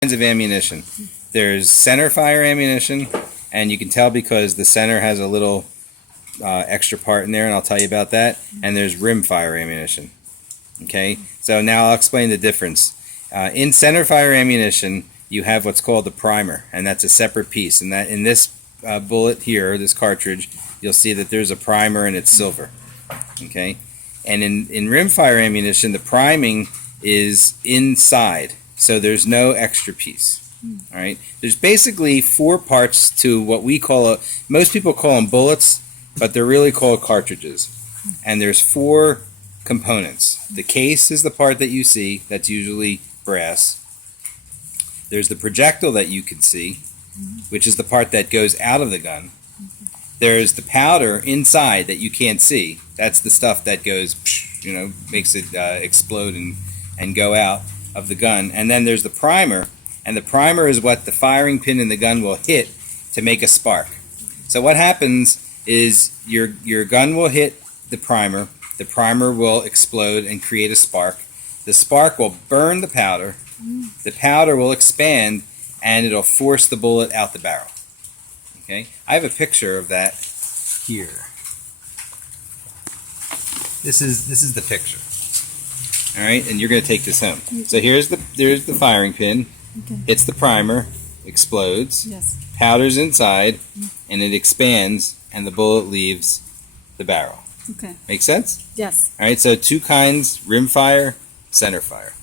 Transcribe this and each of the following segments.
Kinds of ammunition. There's center fire ammunition, and you can tell because the center has a little extra part in there, and I'll tell you about that. And there's rim fire ammunition. Okay, so now I'll explain the difference. In center fire ammunition, you have what's called the primer, and that's a separate piece. And that in this bullet here, this cartridge, you'll see that there's a primer and it's silver. Okay, and in rim fire ammunition, the priming is inside. So there's no extra piece. All right. There's basically four parts to what we call most people call them bullets, but they're really called cartridges. And there's four components. The case is the part that you see. That's usually brass. There's the projectile that you can see, which is the part that goes out of the gun. There's the powder inside that you can't see. That's the stuff that goes, makes it explode and go out of the gun. And then there's the primer, and the primer is what the firing pin in the gun will hit to make a spark. So what happens is your gun will hit the primer will explode and create a spark. The spark will burn the powder will expand, and it'll force the bullet out the barrel. Okay, I have a picture of that here. This is the picture. All right, and you're going to take this home. So there's the firing pin. Okay. Hits the primer, explodes. Yes. Powder's inside, and it expands, and the bullet leaves the barrel. Okay. Make sense? Yes. All right. So two kinds: rim fire, center fire.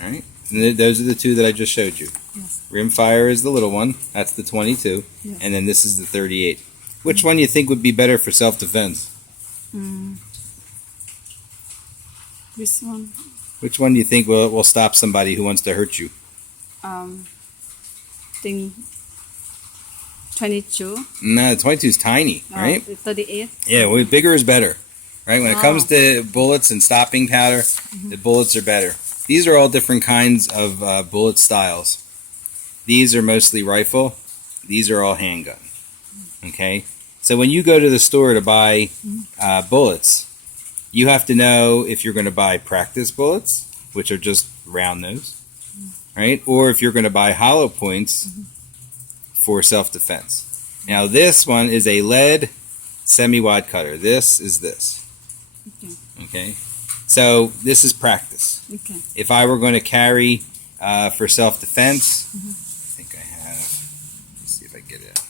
All right. And those are the two that I just showed you. Yes. Rim fire is the little one. That's the 22, yes. And then this is the 38. Which one do you think would be better for self-defense? This one. Which one do you think will stop somebody who wants to hurt you? Think 22. No, the 22 is tiny, right? 38. Yeah, well, bigger is better, right? When it comes to bullets and stopping powder, the bullets are better. These are all different kinds of bullet styles. These are mostly rifle. These are all handgun. Okay? So when you go to the store to buy bullets, you have to know if you're going to buy practice bullets, which are just round nose, right? Or if you're going to buy hollow points for self-defense. Now this one is a lead semi-wad cutter. This is this. Okay? So this is practice. Okay. If I were going to carry for self-defense, I think I have, let's see if I get it out.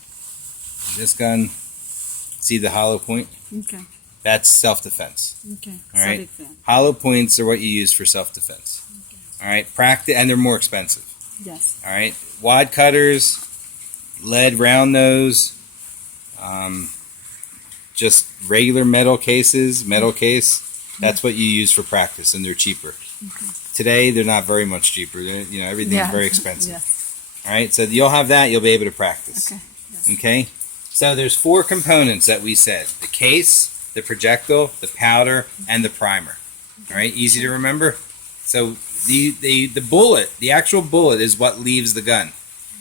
This gun, see the hollow point? Okay. That's self-defense. Okay. All right. Hollow points are what you use for self-defense. Okay. All right. Practice, and they're more expensive. Yes. All right. Wad cutters, lead round nose, just regular metal case. That's what you use for practice, and they're cheaper. Okay. Today, they're not very much cheaper. Everything's very expensive. Yes. All right. So you'll have that. You'll be able to practice. Okay. Yes. Okay. So there's four components that we said: the case, the projectile, the powder, and the primer. All right, easy to remember. So the bullet, the actual bullet, is what leaves the gun.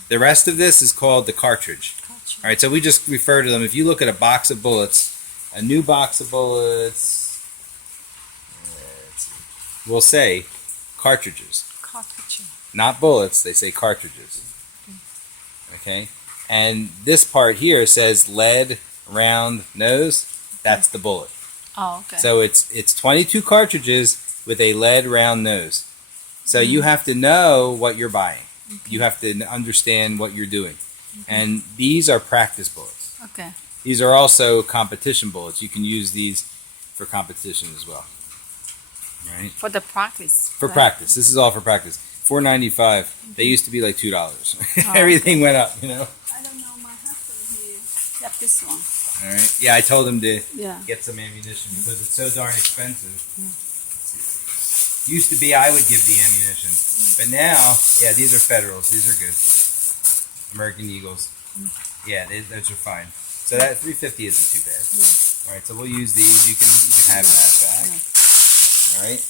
The rest of this is called the cartridge. All right, so we just refer to them. If you look at a box of bullets, a new box of bullets, will say cartridges. Cartridges. Not bullets. They say cartridges. Okay, and this part here says lead round nose. That's the bullet. Oh, okay. So it's 22 cartridges with a lead round nose. So you have to know what you're buying. Okay. You have to understand what you're doing. Okay. And these are practice bullets. Okay. These are also competition bullets. You can use these for competition as well. Right? For the practice. For practice. This is all for practice. $4.95. They used to be like $2. Everything went up, I don't know. My husband, he got this one. All right. Yeah, I told him to get some ammunition because it's so darn expensive. Used to be I would give the ammunition, but now, these are Federals. These are good. American Eagles. Yeah, those are fine. So that $3.50 isn't too bad. All right. So we'll use these. You can have that back. All right.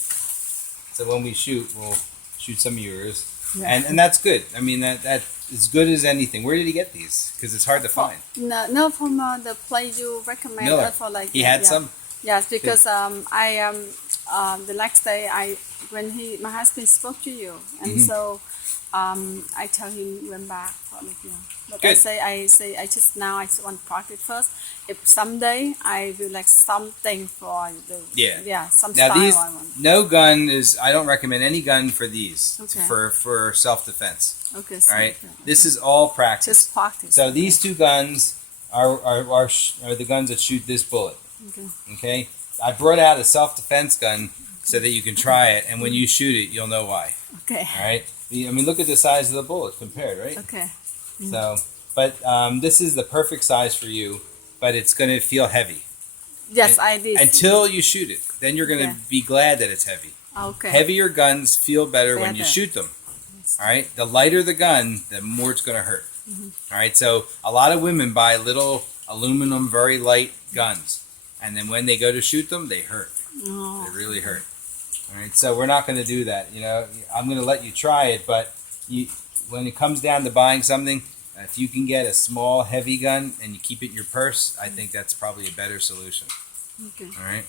So when we shoot, we'll shoot some of yours, and that's good. I mean that as good as anything. Where did he get these? Because it's hard to find. No, from the place you recommend. Miller. For like he had some. Yes, because the next day when my husband spoke to you, and so I tell him went back for the year. But Good. I just now I want to practice first. If someday I will like something for the some Now style these, I want. no gun is. I don't recommend any gun for these. Okay. For self defense. Okay. All right. Okay. This is all practice. Just practice. So these two guns are the guns that shoot this bullet. Okay. Okay. I brought out a self defense gun so that you can try it, and when you shoot it, you'll know why. Okay. All right. I mean, look at the size of the bullet compared, right? Okay. So, but this is the perfect size for you, but it's going to feel heavy. Yes, I did. Until you shoot it. Then you're going to be glad that it's heavy. Okay. Heavier guns feel better when you shoot them. All right. The lighter the gun, the more it's going to hurt. All right. So a lot of women buy little aluminum, very light guns, and then when they go to shoot them, they hurt. Oh. They really hurt. All right. So we're not going to do that. You know, I'm going to let you try it, but when it comes down to buying something, if you can get a small, heavy gun and you keep it in your purse, I think that's probably a better solution. Okay. All right.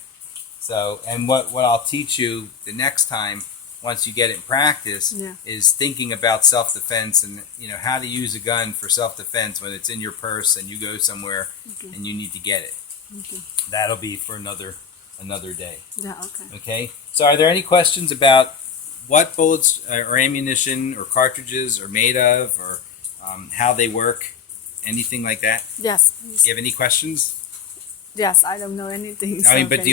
So, and what I'll teach you the next time, once you get it in practice, is thinking about self-defense and how to use a gun for self-defense when it's in your purse and you go somewhere and you need to get it. Okay. That'll be for another day. Yeah. Okay. Okay. So, are there any questions about what bullets or ammunition or cartridges are made of, or how they work, anything like that? Yes. Do you have any questions? Yes, I don't know anything. I mean, but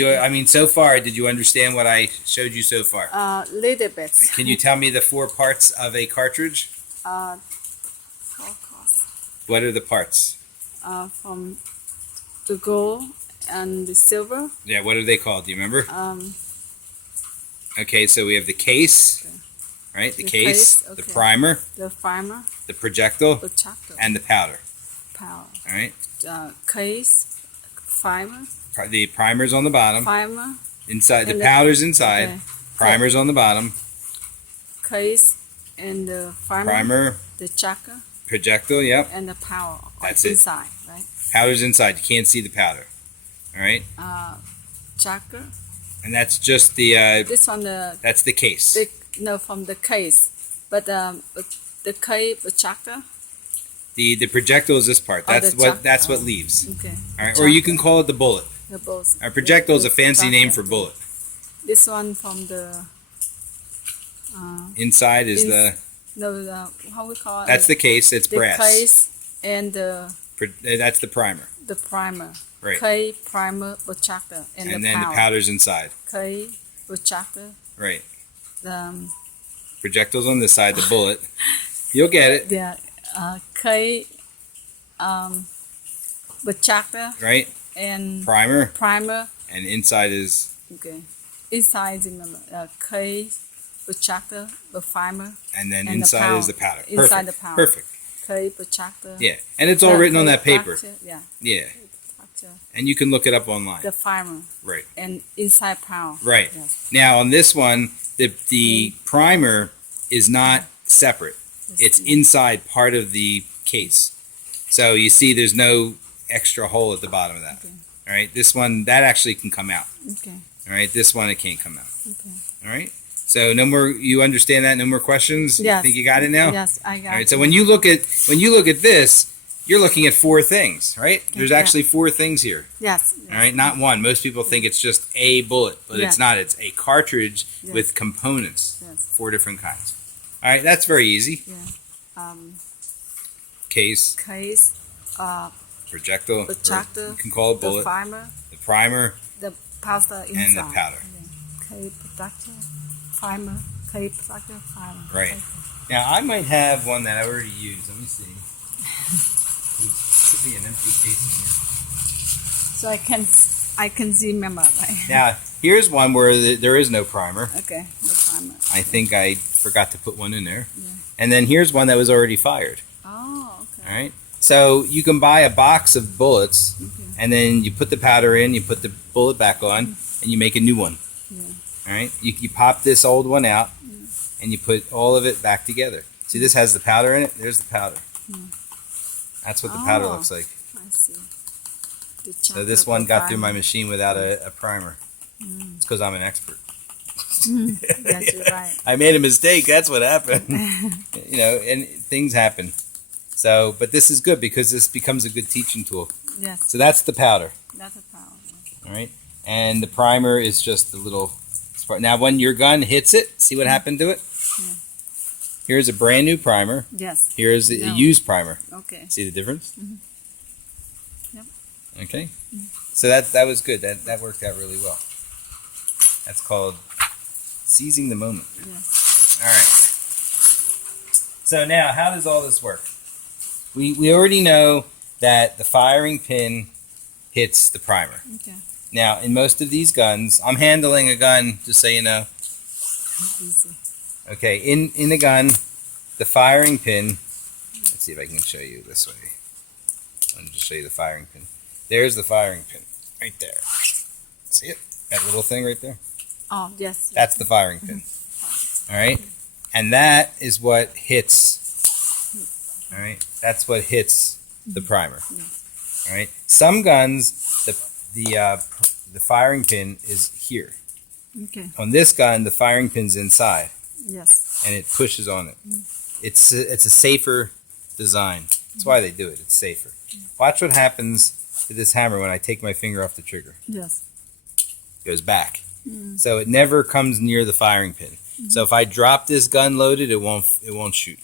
so far, did you understand what I showed you so far? Little bit. Can you tell me the 4 parts of a cartridge? What are the parts? From the gold and the silver. Yeah, what are they called? Do you remember? Okay, so we have the case, right? The case, the primer, the projectile, and the powder. Powder. All right. Case, primer. The primer's on the bottom. Primer. Inside, the powder's inside. Okay. Primer's on the bottom. Case and the Primer. The chakra. Projectile, yep. And the powder. That's inside, right? Powder's inside. You can't see the powder. All right. Chakra. And that's just the. This one That's the case. From the case, but the case, the chakra. The projectile is this part. That's what leaves. Okay. All right. Or you can call it the bullet. The bullet. Our projectile is a fancy name for bullet. This one from the. Inside is how we call it? That's the case. It's brass. The case and the. That's the primer. The primer. Right. Case, primer, chakra, and then powder. the powder's inside. Case, chakra. Right. The projectile's on this side. The bullet. You'll get it. Yeah. Case, chakra. Right. And primer. And inside is. Okay. Inside remember case, chakra, the primer. And then inside is the powder. Inside the powder. Perfect. Case, chakra. Yeah, and it's all written on that paper. Yeah. Yeah. And you can look it up online. The primer. Right. And inside powder. Right. Yes. Now on this one, the primer is not separate. It's inside part of the case. So you see there's no extra hole at the bottom of that. Okay. All right. This one, that actually can come out. Okay. All right. This one, it can't come out. Okay. All right. So no more. You understand that? No more questions. Yes. You think you got it now? Yes, I got it. All right. So when you look at this, you're looking at 4 things, right? There's actually 4 things here. Yes. All right, not one. Most people think it's just a bullet, but it's not. It's a cartridge with components, 4 different kinds. All right, that's very easy. Yeah. Case. Projectile. You can call it bullet. The primer. The powder inside. And the powder. Case, projectile, primer, case, projectile, primer. Right. Now I might have one that I already used. Let me see. Could be an empty case in here. So I can remember, right? Now, here's one where there is no primer. Okay, no primer. I think I forgot to put one in there. Yeah. And then here's one that was already fired. Oh, okay. All right. So you can buy a box of bullets, and then you put the powder in, you put the bullet back on, and you make a new one. Yeah. All right. You pop this old one out, and you put all of it back together. See, this has the powder in it. There's the powder. That's what the powder looks like. I see. So this one got through my machine without a primer. It's because I'm an expert. changed. Yes, you're right. I made a mistake. That's what happened. And things happen. So, but this is good because this becomes a good teaching tool. Yes, So that's the powder. that's a power. All right. And the primer is just the little spark. Now, when your gun hits it, see what happened to it? Yeah. Here's a brand new primer. Yes. Here's a No. used primer. Okay. See the difference? Yep. Okay. So that was good. That worked out really well. That's called seizing the moment. Yes. All right. So now, how does all this work? We already know that the firing pin hits the primer. Okay. Now, in most of these guns, I'm handling a gun, just so you know. Easy. Okay, in the gun, the firing pin, let's see if I can show you this way. Let me just show you the firing pin. There's the firing pin, right there. See it? That little thing right there? Oh, yes. That's the firing pin. All right? And that is what hits, all right? That's what hits the primer. All right? Some guns, the firing pin is here. Okay. On this gun, the firing pin's inside, Yes. and it pushes on it. It's a safer design. That's why they do it. It's safer. Watch what happens to this hammer when I take my finger off the trigger. Yes. It goes back. So it never comes near the firing pin. So if I drop this gun loaded, it won't shoot.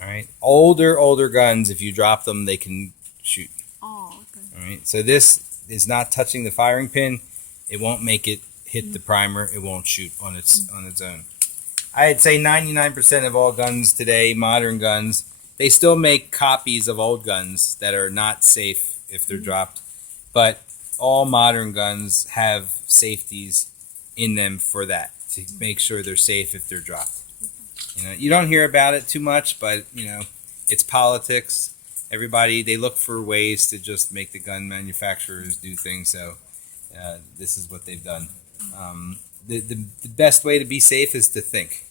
All right. Older guns, if you drop them, they can shoot. Oh, okay. All right. So this is not touching the firing pin. It won't make it hit the primer. It won't shoot on its own. I'd say 99% of all guns today, modern guns, they still make copies of old guns that are not safe if they're dropped. But all modern guns have safeties in them for that, to make sure they're safe if they're dropped. You don't hear about it too much, but it's politics. Everybody, they look for ways to just make the gun manufacturers do things. So this is what they've done. The best way to be safe is to think,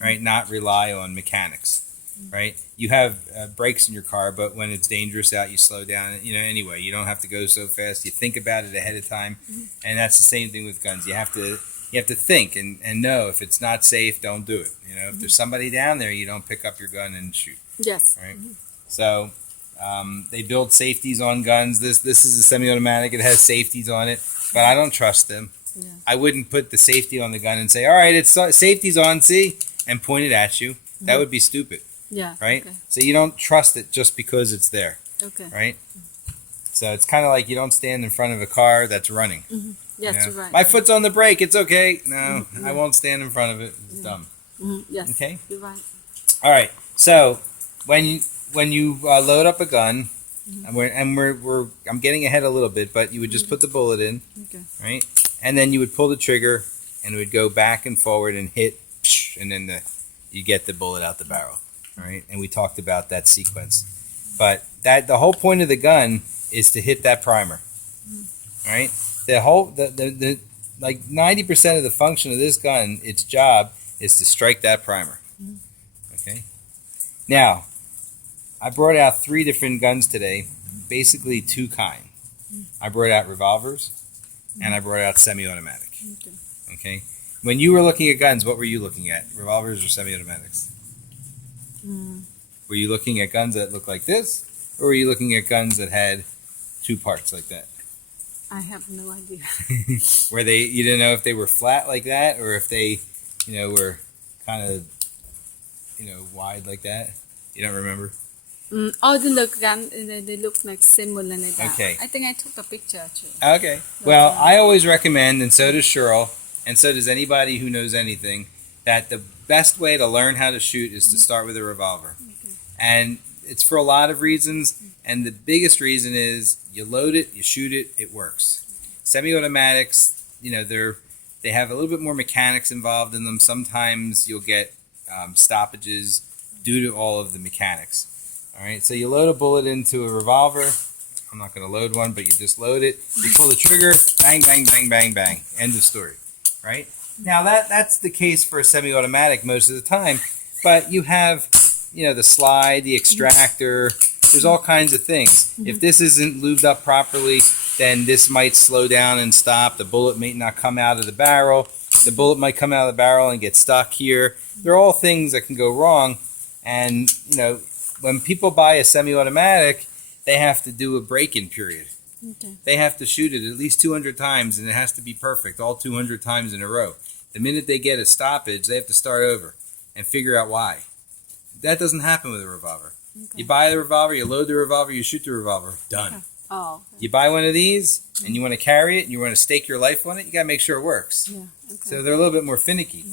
right? Not rely on mechanics, right? You have brakes in your car, but when it's dangerous out, you slow down. Anyway, you don't have to go so fast. You think about it ahead of time, and that's the same thing with guns. You have to think and know if it's not safe, don't do it. If there's somebody down there, you don't pick up your gun and shoot. Yes. Right. So they build safeties on guns. This is a semi-automatic. It has safeties on it, but I don't trust them. Yeah. I wouldn't put the safety on the gun and say, "All right, it's safety's on, see," and point it at you. That would be stupid, Yeah. right? Okay. So you don't trust it just because it's there, Okay. right? So it's kind of like you don't stand in front of a car that's running. Yes, you're right. My foot's on the brake. It's okay. No, I won't stand in front of it. It's dumb. Yes. Okay. You're right. All right. So when you load up a gun, I'm getting ahead a little bit, but you would just put the bullet in, Okay. right? And then you would pull the trigger, and it would go back and forward and hit, and then you get the bullet out the barrel, all right? And we talked about that sequence, but the whole point of the gun is to hit that primer, right? The like 90% of the function of this gun, its job is to strike that primer. Okay. Now, I brought out 3 different guns today, basically 2 kinds. I brought out revolvers, and I brought out semi-automatic. Okay. Okay. When you were looking at guns, what were you looking at? Revolvers or semi-automatics? Were you looking at guns that looked like this, or were you looking at guns that had 2 parts like that? I have no idea. Where you didn't know if they were flat like that, or if they, were kind of, wide like that. You don't remember? Oh, they look like similar like that. Okay. I think I took a picture too. Okay. Well, I always recommend, and so does Cheryl, and so does anybody who knows anything, that the best way to learn how to shoot is to start with a revolver. Okay. And it's for a lot of reasons, and the biggest reason is you load it, you shoot it, it works. Semi-automatics, they have a little bit more mechanics involved in them. Sometimes you'll get stoppages due to all of the mechanics. All right, so you load a bullet into a revolver. I'm not going to load one, but you just load it. You pull the trigger, bang, bang, bang, bang, bang. End of story. Right? Now that's the case for a semi-automatic most of the time, but you have, the slide, the extractor. There's all kinds of things. If this isn't lubed up properly, then this might slow down and stop. The bullet may not come out of the barrel. The bullet might come out of the barrel and get stuck here. They're all things that can go wrong. And, when people buy a semi-automatic, they have to do a break-in period. Okay. They have to shoot it at least 200 times, and it has to be perfect, all 200 times in a row. The minute they get a stoppage, they have to start over and figure out why. That doesn't happen with a revolver. Okay. You buy the revolver, you load the revolver, you shoot the revolver. Done. Okay. Oh. Okay. You buy one of these, and you want to carry it, and you want to stake your life on it, you got to make sure it works. Yeah. Okay. So they're a little bit more finicky.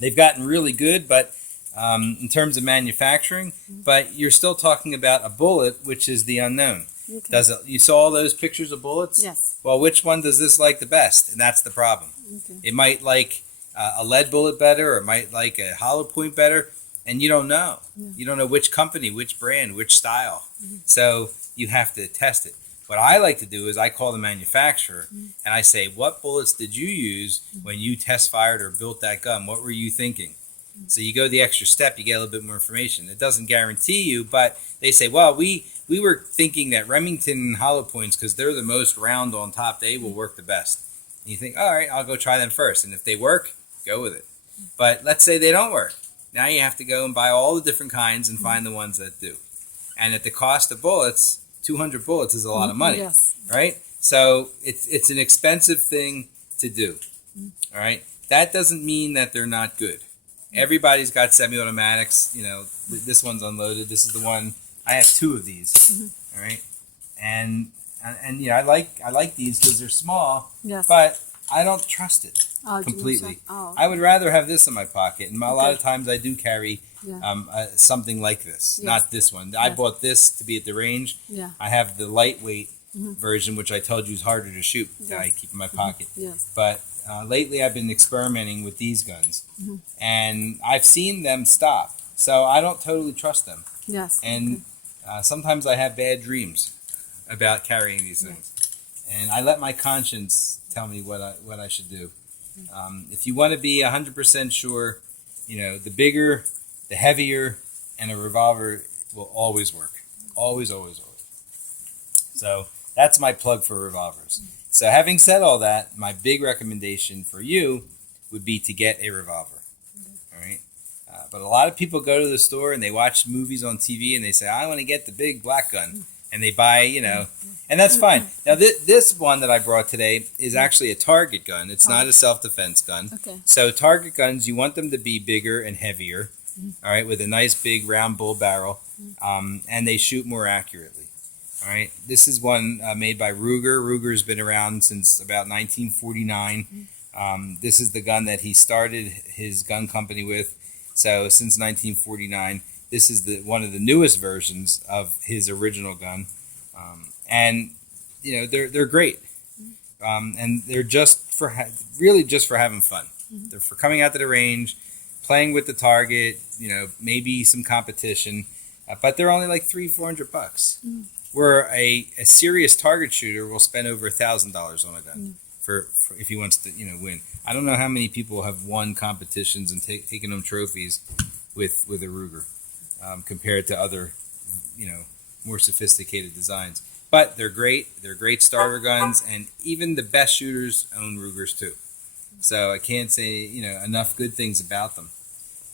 They've gotten really good, but in terms of manufacturing, but you're still talking about a bullet, which is the unknown. Okay. You saw all those pictures of bullets? Yes. Well, which one does this like the best? And that's the problem. Okay. It might like a lead bullet better, or it might like a hollow point better, and you don't know. Yeah. You don't know which company, which brand, which style. So you have to test it. What I like to do is I call the manufacturer and I say, what bullets did you use when you test fired or built that gun? What were you thinking? So you go the extra step, you get a little bit more information. It doesn't guarantee you, but they say, well, we were thinking that Remington hollow points, because they're the most round on top, they will work the best. And you think, all right, I'll go try them first. And if they work, go with it. But let's say they don't work. Now you have to go and buy all the different kinds and find the ones that do. And at the cost of bullets, 200 bullets is a lot of money, Yes. right? So it's an expensive thing to do, all right? That doesn't mean that they're not good. Everybody's got semi-automatics. This one's unloaded. This is the one. I have two of these, all right? And I like these because they're small, Yes. but I don't trust it Oh, completely. Oh. I would rather have this in my pocket, and a lot of times I do carry Yeah. something like this, Yes. not this one. I Yes. bought this to be at the range. Yeah. I have the lightweight version, which I told you is harder to shoot, that I keep in my pocket. Yes. But lately I've been experimenting with these guns, and I've seen them stop, so I don't totally trust them. Yes. And sometimes I have bad dreams about carrying these things, and I let my conscience tell me what I should do. If you want to be 100% sure, the bigger, the heavier, and a revolver will always work. Always, always, always. So that's my plug for revolvers. So having said all that, my big recommendation for you would be to get a revolver. All right. But a lot of people go to the store and they watch movies on TV and they say, I want to get the big black gun. And they buy, and that's fine. Now, this one that I brought today is actually a target gun. It's not a self-defense gun. Okay. So target guns, you want them to be bigger and heavier, all right, with a nice big round bull barrel, and they shoot more accurately. All right. This is one made by Ruger. Ruger's been around since about 1949. This is the gun that he started his gun company with. So since 1949. This is one of the newest versions of his original gun, and they're great, and they're just for having fun. They're for coming out to the range, playing with the target, maybe some competition, but they're only like $300-400. Where a serious target shooter will spend over $1,000 on a gun for if he wants to win. I don't know how many people have won competitions and taken home trophies with a Ruger. Compared to other, more sophisticated designs. But they're great. They're great starter guns, and even the best shooters own Rugers too. So I can't say, enough good things about them.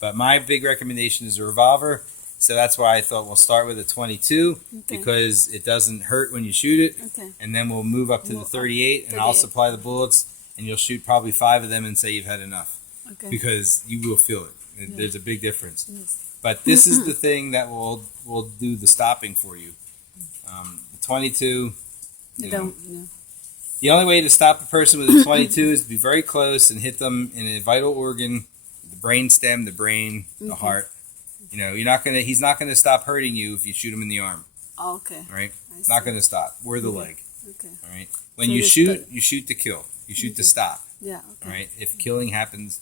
But my big recommendation is a revolver. So that's why I thought we'll start with a 22 because it doesn't hurt when you shoot it. Okay. And then we'll move up to the 38, and I'll supply the bullets, and you'll shoot probably 5 of them and say you've had enough. Okay. Because you will feel it. There's a big difference. Yes. But this is the thing that will do the stopping for you. The 22, the only way to stop a person with a 22 is to be very close and hit them in a vital organ, the brain stem, the brain, the heart. He's not gonna stop hurting you if you shoot him in the arm. Oh, okay. All right, not gonna stop. Or the leg. Okay. All right. When you shoot, you shoot to kill. You shoot to stop. Yeah. Okay. All right. If killing happens,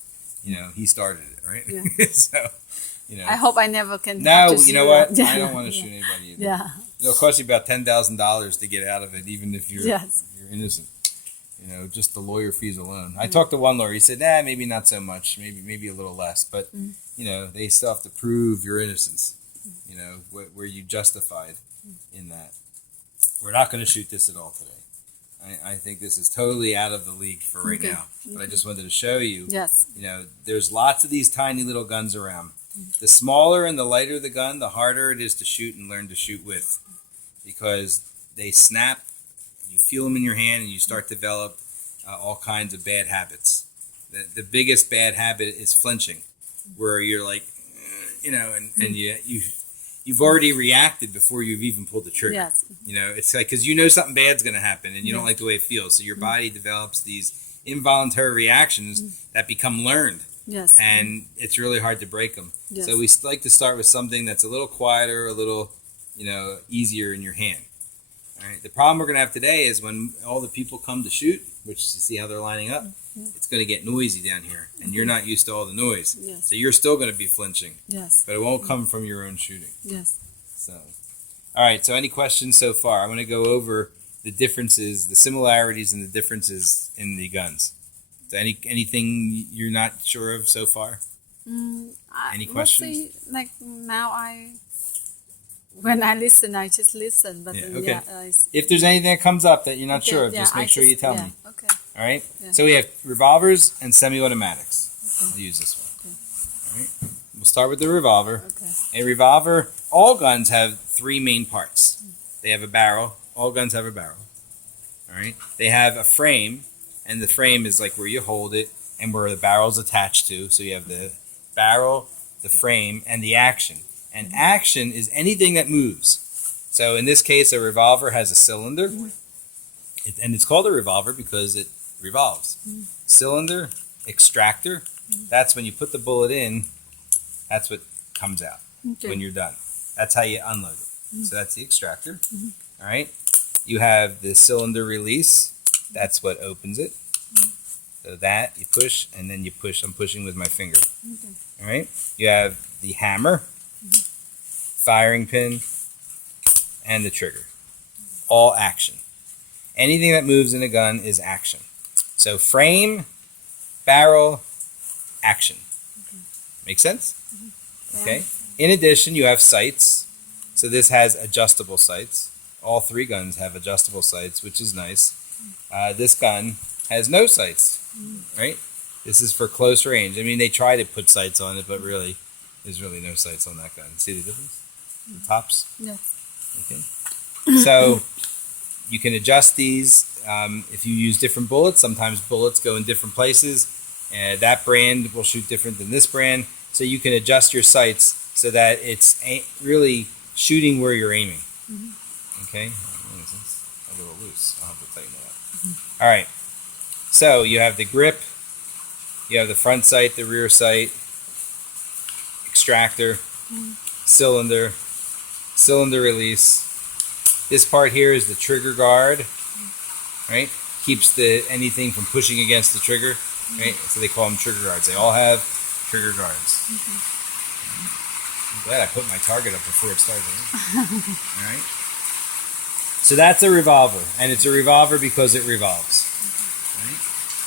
he started it. Right. Yeah. So. I hope I never can. No, you know what? I don't want to shoot anybody either. Yeah. It'll cost you about $10,000 to get out of it, even if you're innocent. Just the lawyer fees alone. I talked to one lawyer. He said, maybe not so much. Maybe a little less. But, they still have to prove your innocence, where you justified in that. We're not going to shoot this at all today. I think this is totally out of the league for right now. But I just wanted to show you. Yes. You know, there's lots of these tiny little guns around. The smaller and the lighter the gun, the harder it is to shoot and learn to shoot with, because they snap. You feel them in your hand, and you start to develop all kinds of bad habits. The biggest bad habit is flinching, where you're like, you know, and you've already reacted before you've even pulled the trigger. Yes. You know, it's like, because you know something bad's going to happen, and you don't like the way it feels, so your body develops these involuntary reactions that become learned. Yes. And it's really hard to break them. Yes. So we like to start with something that's a little quieter, a little, you know, easier in your hand. All right. The problem we're going to have today is when all the people come to shoot, which you see how they're lining up, it's going to get noisy down here, and you're not used to all the noise. Yes. So you're still going to be flinching. Yes. But it won't come from your own shooting. Yes. So, all right. So any questions so far? I'm going to go over the differences, the similarities and the differences in the guns. So anything you're not sure of so far? Any questions? Mostly, like now when I listen, I just listen. But Okay. If there's anything that comes up that you're not sure of, just make sure you tell me. Okay. All right. Yeah. So we have revolvers and semi-automatics. Okay. I'll use this one. Okay. All right. We'll start with the revolver. Okay. A revolver. All guns have three main parts. They have a barrel. All guns have a barrel. All right. They have a frame, and the frame is like where you hold it and where the barrel's attached to. So you have the barrel, the frame, and the action. And action is anything that moves. So in this case, a revolver has a cylinder, and it's called a revolver because it revolves. Cylinder, extractor, that's when you put the bullet in, that's what comes out when you're done. That's how you unload it. So that's the extractor. All right. You have the cylinder release. That's what opens it. So that you push, and then you push. I'm pushing with my finger. All right. You have the hammer, firing pin, and the trigger. All action. Anything that moves in a gun is action. So frame, barrel, action. Make sense? Okay. In addition, you have sights. So this has adjustable sights. All three guns have adjustable sights, which is nice. This gun has no sights, right? This is for close range. I mean, they try to put sights on it, but really, there's really no sights on that gun. See the difference? The tops? Yes. Okay. So you can adjust these if you use different bullets. Sometimes bullets go in different places. That brand will shoot different than this brand. So you can adjust your sights so that it's really shooting where you're aiming. Okay? A little loose. I'll have to tighten that up. All right. So you have the grip. You have the front sight, the rear sight, extractor, cylinder, cylinder release. This part here is the trigger guard, right? Keeps anything from pushing against the trigger, right? So they call them trigger guards. They all have trigger guards. I'm glad I put my target up before it started. All right. So that's a revolver, and it's a revolver because it revolves. Right?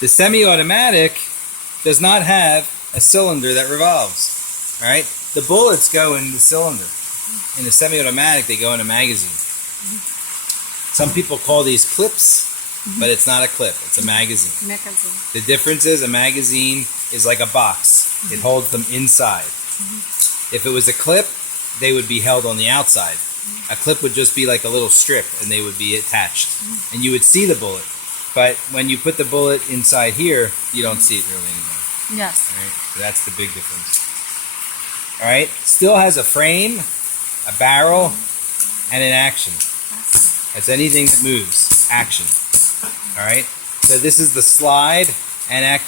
The semi-automatic does not have a cylinder that revolves. All right. The bullets go in the cylinder. In the semi-automatic, they go in a magazine. Some people call these clips, but it's not a clip. It's a magazine. The difference is a magazine is like a box. It holds them inside. If it was a clip, they would be held on the outside. A clip would just be like a little strip, and they would be attached. And you would see the bullet. But when you put the bullet inside here, you don't see it really anymore. Yes. All right? So that's the big difference. All right? Still has a frame, a barrel, and an action. That's anything that moves. Action. All right? So this is the slide, and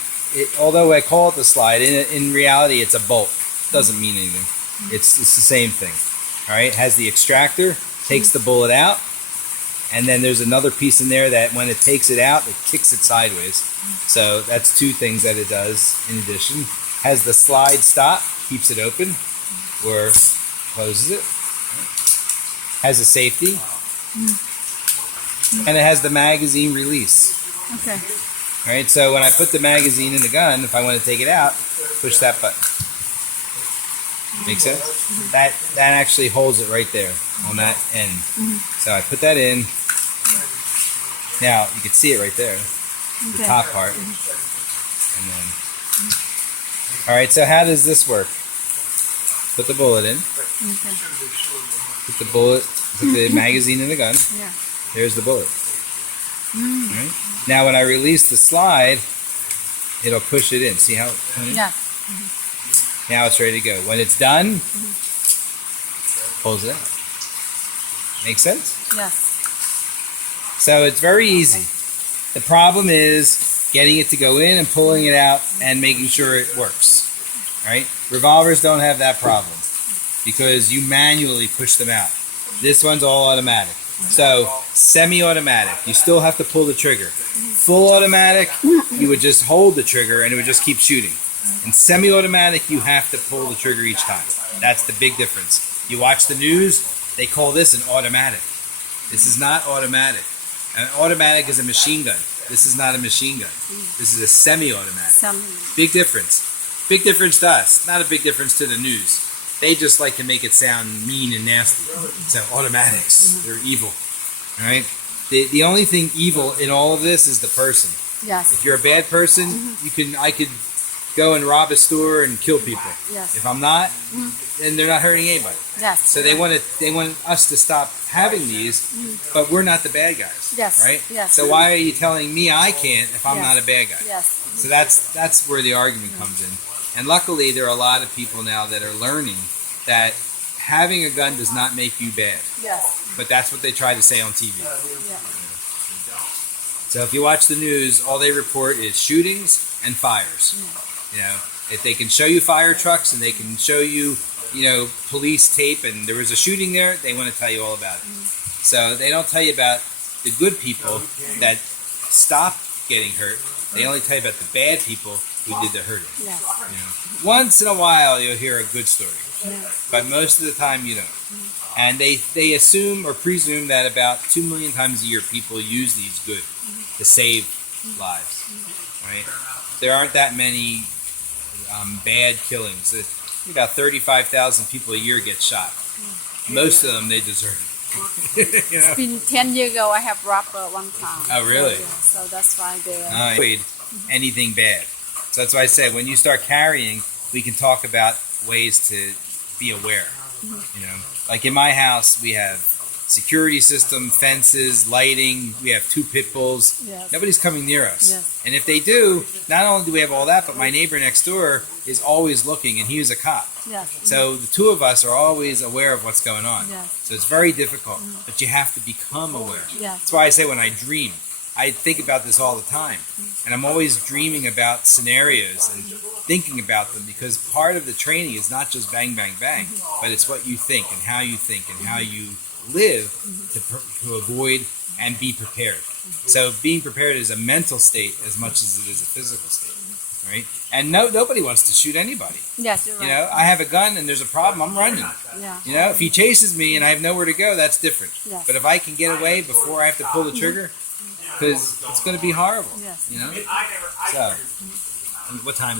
although I call it the slide, in reality it's a bolt. It doesn't mean anything. It's the same thing. All right? It has the extractor, takes the bullet out, and then there's another piece in there that when it takes it out, it kicks it sideways. So that's two things that it does in addition. Has the slide stop, keeps it open, or closes it. Has a safety. And it has the magazine release. Okay. All right, so when I put the magazine in the gun, if I want to take it out, push that button. Make sense? That actually holds it right there on that end. So I put that in, Now you can see it right there, the Okay. top part, and then. All right. So how does this work? Put the bullet in. Okay. Put the bullet. Put the magazine in the gun. Yeah. There's the bullet. All right. Now when I release the slide, it'll push it in. See how? Yeah. Now it's ready to go. When it's done, pulls it out. Make sense? Yes. So it's very easy. The problem is getting it to go in and pulling it out and making sure it works. Right? Revolvers don't have that problem because you manually push them out. This one's all automatic. So semi-automatic, you still have to pull the trigger. Full automatic, you would just hold the trigger and it would just keep shooting. In semi-automatic, you have to pull the trigger each time. That's the big difference. You watch the news, they call this an automatic. This is not automatic. An automatic is a machine gun. This is not a machine gun. This is a semi-automatic. Big difference. Big difference to us. Not a big difference to the news. They just like to make it sound mean and nasty. So automatics, they're evil. All right. The only thing evil in all of this is the person. Yes. If you're a bad person, I could go and rob a store and kill people. Yes. If I'm not, then they're not hurting anybody. Yes. So they want us to stop having these, but we're not the bad guys. Yes. Right? Yes. So why are you telling me I can't if I'm Yes. not a bad guy? Yes. So that's where the argument comes in. And luckily there are a lot of people now that are learning that having a gun does not make you bad. Yes. But that's what they try to say on TV. Yeah. So if you watch the news, all they report is shootings and fires. You know, if they can show you fire trucks and they can show you, police tape and there was a shooting there, they want to tell you all about it. So they don't tell you about the good people that stopped getting hurt. They only tell you about the bad people who did the hurting. Yes. Once in a while you'll hear a good story, Yes. but most of the time you don't. And they assume or presume that about 2 million times a year people use these good to save lives. Right? There aren't that many bad killings. About 35,000 people a year get shot. Most of them they deserve it. It's been 10 years ago. I have robbed one time. Oh, really? So that's why they. Avoid anything bad. So that's why I say when you start carrying, we can talk about ways to be aware. Like in my house, we have security system, fences, lighting. We have 2 pit bulls. Yes. Nobody's coming near us. Yes. And if they do, not only do we have all that, but my neighbor next door is always looking, and he was a cop. Yes. So the 2 of us are always aware of what's going on. Yes. So it's very difficult, but you have to become aware. Yes. That's why I say when I dream, I think about this all the time. And I'm always dreaming about scenarios and thinking about them because part of the training is not just bang, bang, bang, but it's what you think and how you think and how you live to avoid and be prepared. So being prepared is a mental state as much as it is a physical state. Right? And nobody wants to shoot anybody. Yes, you're right. I have a gun and there's a problem, I'm running. Yeah. If he chases me and I have nowhere to go, that's different. Yes. But if I can get away before I have to pull the trigger, because it's going to be horrible. Yes. So, what time is it?